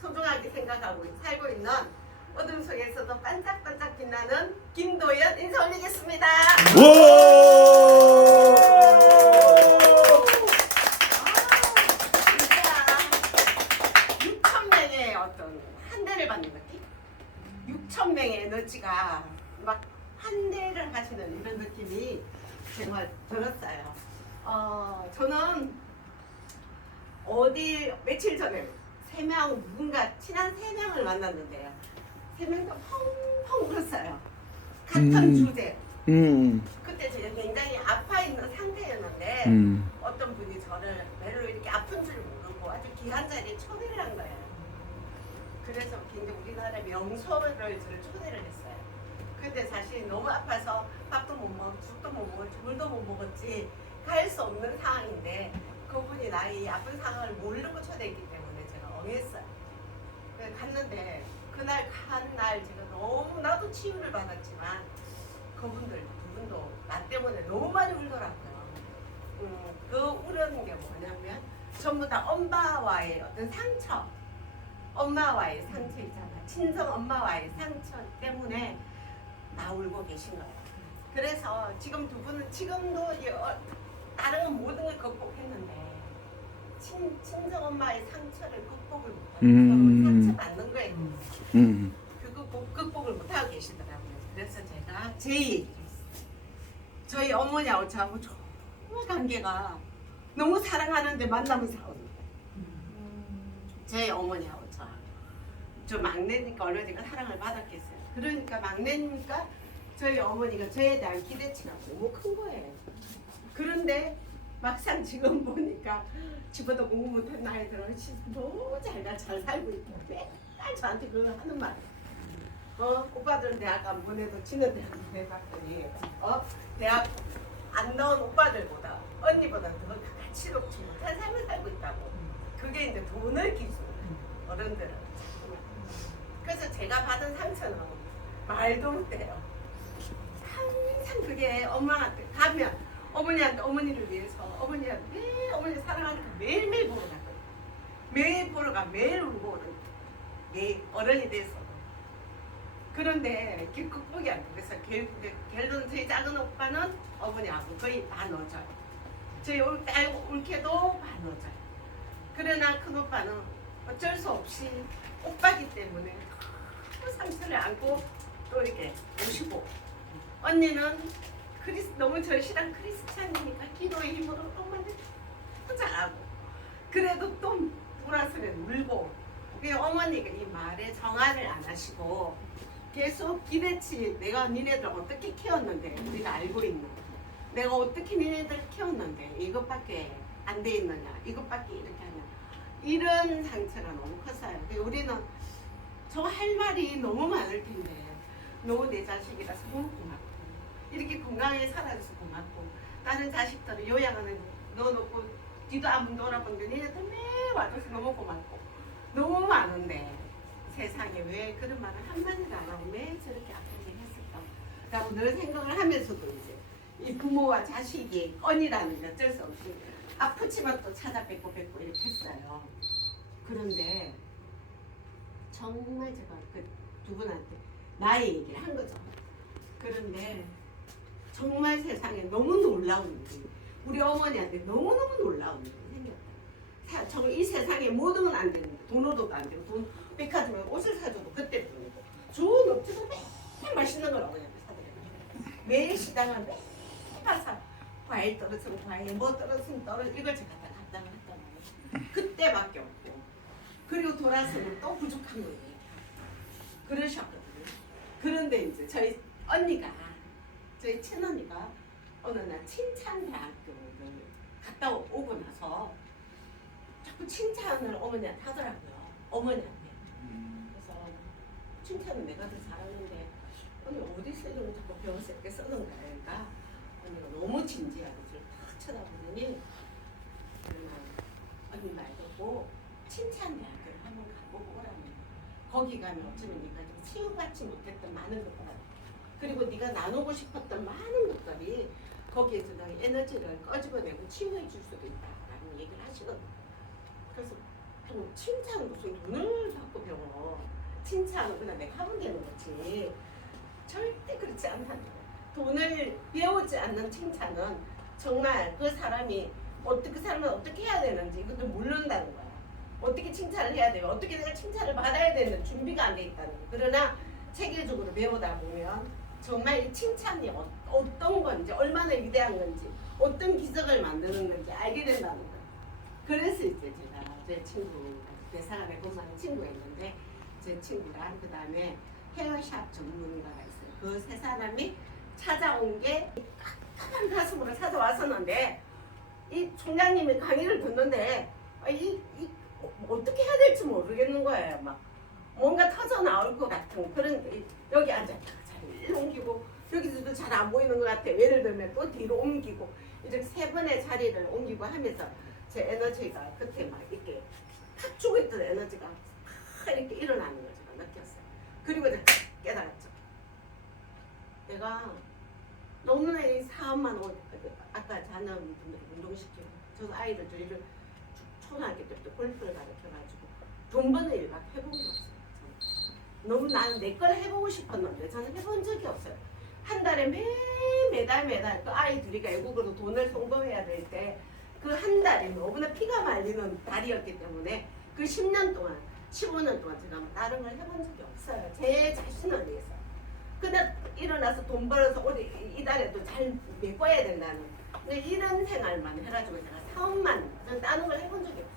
소중하게 생각하고 살고 있는 어둠 속에서도 반짝반짝 빛나는 김도연 인사 올리겠습니다. 진짜 6천 명의 어떤 한 대를 받는 느낌? 6천 명의 에너지가 막 한 대를 하시는 이런 느낌이 정말 들었어요. 저는 어디 며칠 전에 누군가 친한 3명을 만났는데요. 3명 다 펑펑 울었어요. 같은 주제. 그때 제가 굉장히 아파 있는 상태였는데 어떤 분이 저를 별로 이렇게 아픈 줄 모르고 아주 귀한 자리에 초대를 한 거예요. 그래서 굉장히 우리나라 명소를 저를 초대를 했어요. 근데 사실 너무 아파서 밥도 못 먹고 죽도 못 먹었지 물도 못 먹었지 갈 수 없는 상황인데 그분이 나의 아픈 상황을 모르고 초대했기 때문에 제가 응했어요. 그래서 갔는데 그날 간 날 제가 너무 나도 치유를 받았지만 그분들 두 분도 나 때문에 너무 많이 울더라고요. 그 울은 게 뭐냐면 전부 다 엄마와의 어떤 상처, 엄마와의 상처 있잖아. 친정 엄마와의 상처 때문에 나 울고 계신 거예요. 그래서 지금 두 분은 지금도 다른 모든 걸 극복했는데 친정 엄마의 상처를 극복을 못하고 상처 받는 거예요. 그거 극복을 못하고 계시더라고요. 그래서 제가 제 얘기를 했어요. 저희 어머니하고 저하고 정말 관계가 너무 사랑하는데 만나면 싸우는 거예요. 저희 어머니하고 저하고. 저 막내니까 얼마나 제가 사랑을 받았겠어요. 그러니까 막내니까 저희 어머니가 저에 대한 기대치가 너무 큰 거예요. 그런데 막상 지금 보니까 집어도 공부 못한 나이들은 너무 잘 살고 있고 맨날 저한테 그거 하는 말이에요. 오빠들은 대학 안 보내도 지는 대학 보내봤더니 대학 안 나온 오빠들보다 언니보다 더 가치롭지 못한 삶을 살고 있다고. 그게 이제 돈을 기준 어른들은. 그래서 제가 받은 상처는 말도 못해요. 항상 그게 엄마한테 가면 어머니를 위해서 어머니 사랑하니까 매일매일 보러 가거든요. 매일 보러 가 매일 울고 오는 매일 어른이 돼서. 그런데 극복이 안 돼. 그래서 결론 저희 작은 오빠는 어머니하고 거의 나눠져요. 저희 딸 올케도 나눠져요. 그러나 큰 오빠는 어쩔 수 없이 오빠기 때문에 상처를 안고 또 이렇게 오시고 언니는 너무 절실한 크리스찬이니까 기도의 힘으로 엄마한테 또 잘하고 그래도 또 돌아서면 울고 어머니가 이 말에 정안을 안 하시고 계속 기대치 내가 니네들 어떻게 키웠는데 우리가 알고 있는 내가 어떻게 니네들 키웠는데 이것밖에 안 돼 있느냐 이것밖에 이렇게 하냐 이런 상처가 너무 컸어요. 우리는 저 할 말이 너무 많을 텐데 너무 내 자식이라서 너무 고맙고 이렇게 건강하게 살아줘서 고맙고 다른 자식들을 요양하는 넣어놓고 뒤도 안 돌아보는데 니네들 매일 와줘서 너무 고맙고 너무 많은데 세상에 왜 그런 말을 한마디도 안 하고 왜 저렇게 아픈 일 했을까 라고 늘 생각을 하면서도 이제 이 부모와 자식이 언이라는 게 어쩔 수 없이 아프지만 또 찾아뵙고 이렇게 했어요. 그런데 정말 제가 그 두 분한테 나의 얘기를 한 거죠. 그런데 정말 세상에 너무 놀라운 일이 우리 어머니한테 너무너무 놀라운 일이 생겼다. 정말 이 세상에 모든 건 안 되는데 돈으로도 안 되고 백화점에 옷을 사줘도 그때뿐이고 좋은 업체도 매일 맛있는 걸 어머니한테 사드려요. 매일 시장은 매일 사 과일 떨어지면 과일 뭐 떨어지면 이걸 제가 다 감당을 했단 말이에요. 그때밖에 없고 그리고 돌아서면 또 부족한 거예요. 그러셨거든요. 그런데 이제 저희 친언니가 어느 날 칭찬대학교를 갔다 오고 나서 자꾸 칭찬을 어머니한테 하더라고요. 어머니한테. 그래서 칭찬은 내가 더 잘하는데 언니 어디서 이런 거 자꾸 배워서 이렇게 쓰는 거야. 그러니까 언니가 너무 진지하게 저를 탁 쳐다보더니 언니 말 듣고 칭찬대학교를 한번 가보고 오라는 거야. 거기 가면 어쩌면 네가 좀 치유받지 못했던 많은 것들 그리고 네가 나누고 싶었던 많은 것들이 거기에서 너의 에너지를 꺼집어내고 치유해 줄 수도 있다라는 얘기를 하시거든요. 그래서 좀 칭찬 무슨 돈을 받고 배워. 칭찬은 그냥 내가 하면 되는 거지. 절대 그렇지 않다는 거야. 돈을 배우지 않는 칭찬은 정말 그 사람이 그 사람은 어떻게 해야 되는지 이것도 모른다는 거야. 어떻게 칭찬을 해야 돼요? 어떻게 내가 칭찬을 받아야 되는 준비가 안 돼 있다는 거야. 그러나 체계적으로 배우다 보면 정말 이 칭찬이 어떤 건지, 얼마나 위대한 건지, 어떤 기적을 만드는 건지 알게 된다는 거야. 그래서 이제 제가 제 친구, 대사관에 근무하는 친구가 있는데 제 친구랑 그 다음에 헤어샵 전문가가 있어요. 그 세 사람이 찾아온 게 깜깜한 가슴으로 찾아왔었는데 이 총장님이 강의를 듣는데 어떻게 해야 될지 모르겠는 거예요. 막 뭔가 터져 나올 것 같은 그런 여기 앉았다가 잘 옮기고 여기서도 잘 안 보이는 것 같아. 예를 들면 또 뒤로 옮기고 이렇게 세 번의 자리를 옮기고 하면서 제 에너지가 그때 막 이렇게 탁 죽어 있던 에너지가 팍 이렇게 일어나는 걸 제가 느꼈어요. 그리고 이제 깨달았죠. 내가 너무나 이 사업만 아까 자녀분들 운동시키고 저도 아이들 둘이를 초등학교 때부터 골프를 가르쳐가지고 돈 버는 일 막 해본 게 없어요. 너무 나는 내 걸 해보고 싶었는데 저는 해본 적이 없어요. 한 달에 매달 그 아이 둘이가 외국으로 돈을 송금해야 될 때 그 한 달이 너무나 피가 말리는 달이었기 때문에 그 10년 동안 15년 동안 제가 다른 걸 해본 적이 없어요. 제 자신을 위해서. 근데 일어나서 돈 벌어서 어디 이 달에도 잘 메꿔야 된다는 근데 이런 생활만 해가지고 제가 사업만 저는 다른 걸 해본 적이 없어요.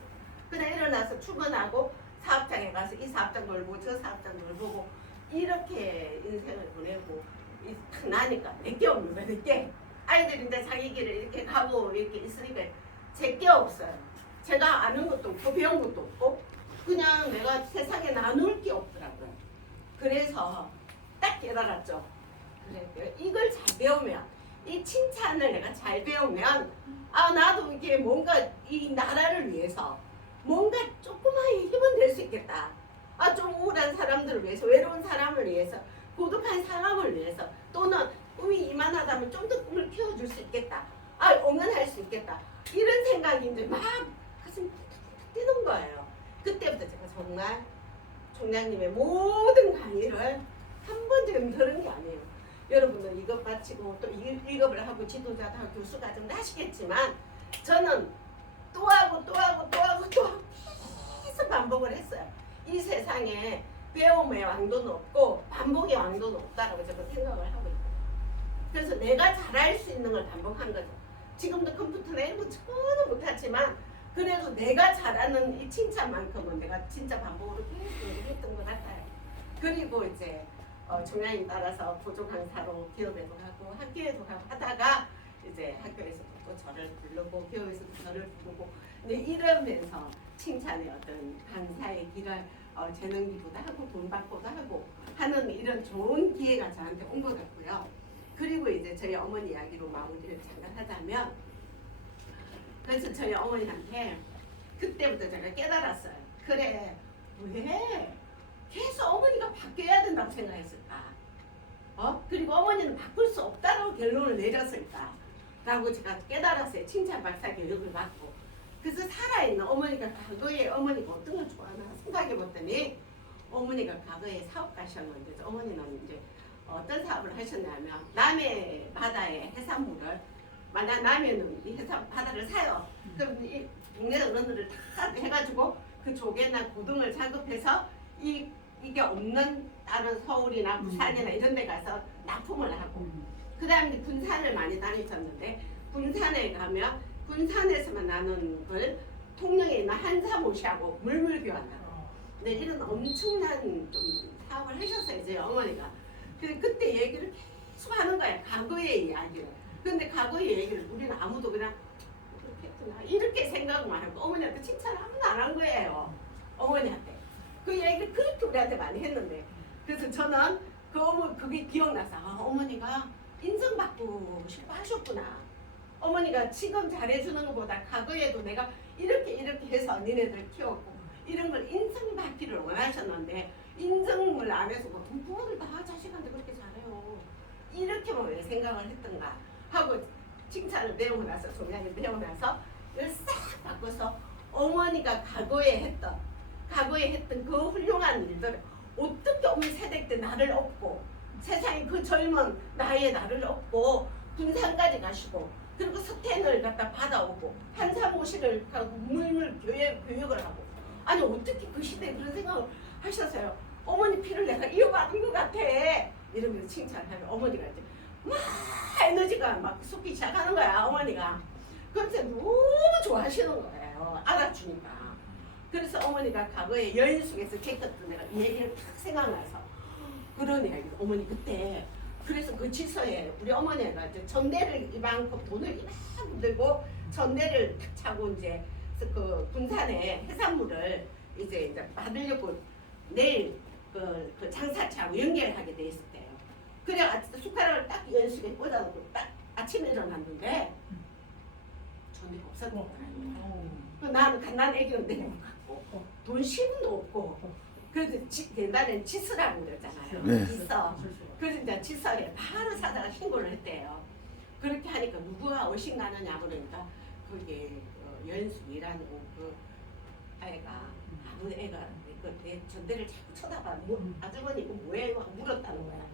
그냥 일어나서 출근하고 사업장에 가서 이 사업장 돌보고 저 사업장 돌보고 이렇게 인생을 보내고 탁 나니까 내게 없는 거야. 내게 아이들이 이제 자기 길을 이렇게 가고 이렇게 있으니까 제게 없어요. 제가 아는 것도 없고 배운 것도 없고 그냥 내가 세상에 나눌 게 없더라고요. 그래서 딱 깨달았죠. 그래, 이걸 잘 배우면 이 칭찬을 내가 잘 배우면 나도 이게 뭔가 이 나라를 위해서 뭔가 조그마한 힘은 될 수 있겠다. 좀 우울한 사람들을 위해서, 외로운 사람을 위해서, 고독한 사람을 위해서, 또는 꿈이 이만하다면 좀 더 꿈을 키워줄 수 있겠다. 응원할 수 있겠다. 이런 생각이 이제 막 가슴이 툭툭 뛰는 거예요. 그때부터 제가 정말 총장님의 모든 강의를 한 번쯤 들은 게 아니에요. 여러분은 이것 마치고 또 1급을 하고 지도자도 하고 교수과정도 하시겠지만 저는 또 하고 계속 반복을 했어요. 이 세상에 배움의 왕도는 없고 반복의 왕도는 없다라고 제가 생각을 하고 있어요. 그래서 내가 잘할 수 있는 걸 반복한 거죠. 지금도 컴퓨터나 이런 거 전혀 못하지만 그래도 내가 잘하는 이 칭찬만큼은 내가 진짜 반복으로 계속 했던 것 같아요. 그리고 이제 총장님 따라서 보조 강사로 기업에도 가고 학교에도 가고 하다가 이제 학교에서도 또 저를 부르고 기업에서도 저를 부르고 근데 이러면서 칭찬의 어떤 강사의 길을 재능 기부도 하고 돈 받고도 하고 하는 이런 좋은 기회가 저한테 온 것 같고요. 그리고 이제 저희 어머니 이야기로 마무리를 잠깐 하자면 그래서 저희 어머니한테 그때부터 제가 깨달았어요. 그래 왜 계속 어머니가 바뀌어야 된다고 생각했을까? 그리고 어머니는 바꿀 수 없다고 결론을 내렸을까? 라고 제가 깨달았어요. 칭찬 박사 교육을 받고. 그래서 살아있는 어머니가 과거에 어머니가 어떤 걸 좋아하나 생각해봤더니 어머니가 과거에 사업가셨는데 어머니는 이제 어떤 사업을 하셨냐면 남해 바다의 해산물을 만약 남해는 이 해산 바다를 사요. 그럼 이 동네 어른들을 다 해가지고 그 조개나 고등을 작업해서 이게 없는 다른 서울이나 부산이나 이런 데 가서 납품을 하고 그 다음에 군산을 많이 다니셨는데 군산에 가면 군산에서만 나는 걸 통영에 있는 한사모시하고 물물교환하고 근데 이런 엄청난 좀 사업을 하셨어요. 이제 어머니가 그때 얘기를 계속 하는 거야. 과거의 이야기를. 근데 과거의 얘기를 우리는 아무도 그냥 그렇게 했구나 이렇게 생각만 하고 어머니한테 칭찬을 아무도 안 한 거예요. 어머니한테 그 얘기를 그렇게 우리한테 많이 했는데 그래서 저는 그게 기억나서 어머니가 인정받고 싶어 하셨구나. 어머니가 지금 잘해주는 것보다 과거에도 내가 이렇게 해서 니네들 키웠고 이런 걸 인정받기를 원하셨는데 인정을 안 해서 부모들 다 자식한테 그렇게 잘해요. 이렇게만 왜 생각을 했던가 하고 칭찬을 배우고 나서 종양을 배우고 나서 이걸 싹 바꿔서 어머니가 과거에 했던 과거에 했던 그 훌륭한 일들을 어떻게 어머니 세대 때 나를 업고 세상에 그 젊은 나이에 나를 업고 군산까지 가시고 그리고 스탠을 갖다 받아오고 한사모시를 가고 물물 교육을 하고 아니 어떻게 그 시대에 그런 생각을 하셨어요? 어머니 피를 내가 이어받은 것 같아 이러면서 칭찬을 하면 어머니가 이제 막 에너지가 막 솟기 시작하는 거야 어머니가. 그래서 너무 좋아하시는 거예요. 알아주니까. 그래서 어머니가 과거에 여인숙에서 겪었던 내가 이 얘기를 딱 생각나서 그런 이야기 어머니 그때 그래서 그 지서에 우리 어머니가 이제 전대를 이만큼 돈을 이만큼 들고 전대를 탁 차고 이제 그 군산에 해산물을 이제 받으려고 내일 그 장사차하고 연결하게 돼 있을 때요. 그래 숟가락을 딱 연수에 꽂아놓고 딱 아침에 일어났는데 전대가 없었더라고요. 나는 갓난 애기인데 못 갖고 돈 10원도 없고 그래도 옛날엔 지스라고 그랬잖아요. 네. 지서. 그래서 이제 지서에 바로 사다가 신고를 했대요. 그렇게 하니까 누구가 어신가느냐 그러니까 그게 연숙이라는 그 아이가 아무 애가 내 전대를 자꾸 쳐다봐 아주머니 이거 뭐예요? 하고 물었다는 거야.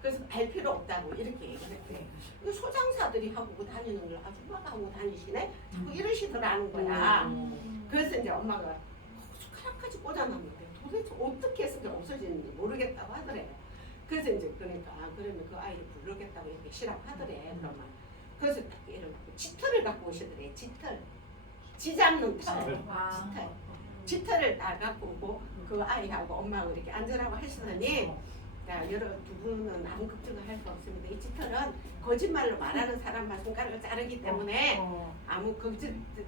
그래서 알 필요 없다고 이렇게 얘기를 했대. 이 소장사들이 하고 다니는 걸 아줌마가 하고 다니시네? 자꾸 이러시더라는 거야. 그래서 이제 엄마가 숟가락까지 꽂아놨는데 도대체 어떻게 해서 없어지는지 모르겠다고 하더래. 그래서 이제 그러니까 그러면 그 아이를 부르겠다고 이렇게 시라고 하더래. 그러면 그래서 딱 이런 짙어를 갖고 오시더래. 짙어. 지 잡는 털. 짙어. 짙어를 다 갖고 오고 그 아이하고 엄마하고 이렇게 앉으라고 하시더니 여러 두 분은 아무 걱정을 할 수 없습니다. 이 짙어는 거짓말로 말하는 사람만 손가락을 자르기 때문에 아무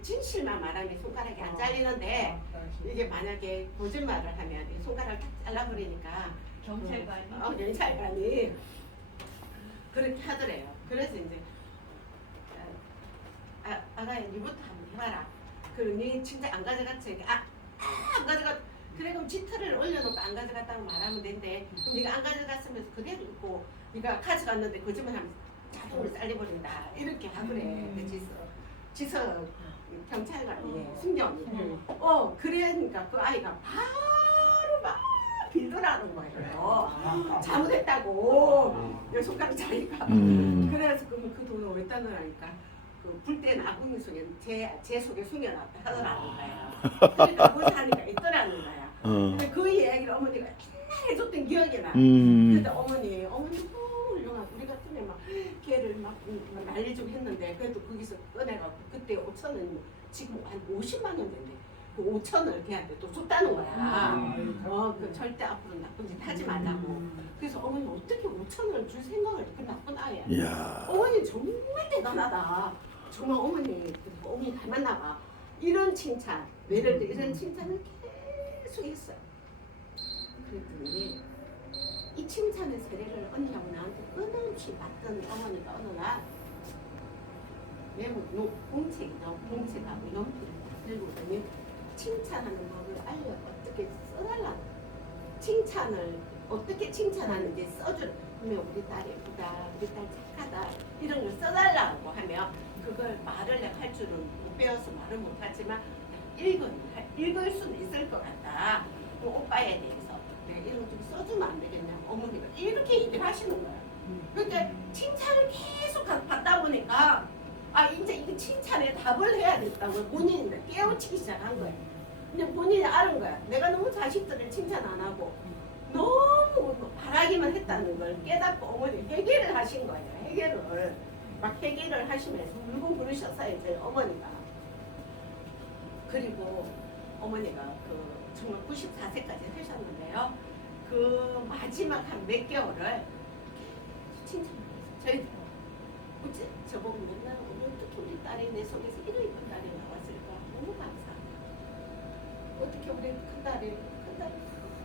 진실만 말하면 손가락이 안 잘리는데 이게 만약에 거짓말을 하면 이 손가락을 딱 잘라버리니까 경찰관이 그렇게 하더래요. 그래서 이제 아가야 니부터 한번 해봐라. 그니 진짜 안 가져갔지? 안 가져갔. 그래 그럼 짙어를 올려놓고 안 가져갔다고 말하면 된대. 그럼 네가 안 가져갔으면서 그대로 있고 네가 가져갔는데 거짓말하면 자동으로 잘려버린다. 이렇게 하더래. 그 지서 경찰관이 순경이. 그러니까 그 아이가 바로 막 빌더라는 거예요. 잘못했다고. 내 손가락 자기가. 그래서 그러면 그 돈을 어디다 넣으라니까. 그 불때 나궁이 속에 제 속에 숨겨놨다 하더라는 거예요. 그러니까 그거 하니까 있더라는 거야. 근데 그 이야기를 어머니가 옛날에 해줬던 기억이 나. 근데 어머니 훌륭한 우리 같으면 막 걔를 막 난리좀 했는데 그래도 거기서 꺼내갖고 그때 5천원 지금 한 50만 원 된대. 그 5천을 걔한테 또 줬다는 거야. 그 절대 앞으로 나쁜 짓 하지 말라고. 그래서 어머니 어떻게 5천을 줄 생각을 그 나쁜 아이야. 이야. 어머니 정말 대단하다. 정말 어머니 닮았나 봐. 이런 칭찬, 예를 들어 이런 칭찬을 계속 했어요. 그랬더니 이 칭찬의 세례를 언니하고 나한테 끊임없이 받던 어머니가 어느 날 공책이죠. 공책하고 연필을 딱 들고 오더니 칭찬하는 법을 알려 어떻게 써달라. 칭찬을 어떻게 칭찬하는지 써주라. 그러면 우리 딸 예쁘다, 우리 딸 착하다 이런 걸 써달라고 하면 그걸 말을 내가 할 줄은 못 배워서 말을 못하지만 읽을 수는 있을 것 같다. 그 오빠에 대해서 내가 이런 거 좀 써주면 안 되겠냐고 어머니가 이렇게 얘기를 하시는 거야. 그러니까 칭찬을 계속 받다 보니까 이제 이 칭찬에 답을 해야 됐다고 본인이 깨우치기 시작한 거야. 근데 본인이 알은 거야. 내가 너무 자식들을 칭찬 안 하고 너무 바라기만 했다는 걸 깨닫고 어머니 회개를 하신 거예요. 회개를 하시면서 울고 부르셨어요. 저희 어머니가. 그리고 어머니가 정말 94세까지 하셨는데요. 그 마지막 한 몇 개월을 칭찬했어요. 저희 어째 저보고 맨날 어떻게 우리 딸이 내 속에서 이런 이쁜 딸이 나왔을까 너무 감사합니다. 어떻게 우리 큰딸이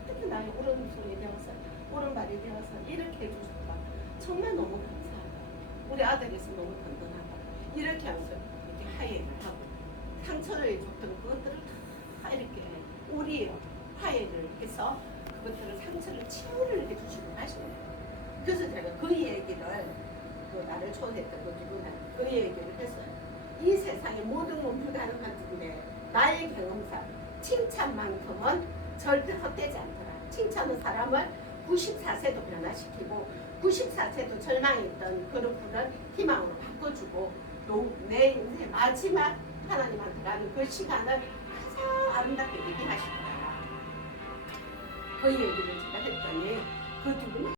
어떻게 나의 오른손이 되어서 오른발이 되어서 이렇게 해주셨다. 정말 너무 감사하다. 우리 아들에서 너무 든든하다. 이렇게 하면서 이렇게 화해를 하고 상처를 줬던 그것들을 다 이렇게 우리 화해를 해서 그것들을 상처를 치유를 해주시고 하시는 거예요. 그래서 제가 그 얘기를 나를 초대했던 그 얘기를 했어요. 이 세상의 모든 건 불가능한데 나의 경험상 칭찬만큼은 절대 헛되지 않더라. 칭찬은 사람을 94세도 변화시키고 94세도 절망에 있던 그런 분을 희망으로 바꿔주고 또 내 인생 마지막 하나님한테 가는 그 시간을 가장 아름답게 얘기하시더라. 그 얘기를 제가 했더니 그 두 분이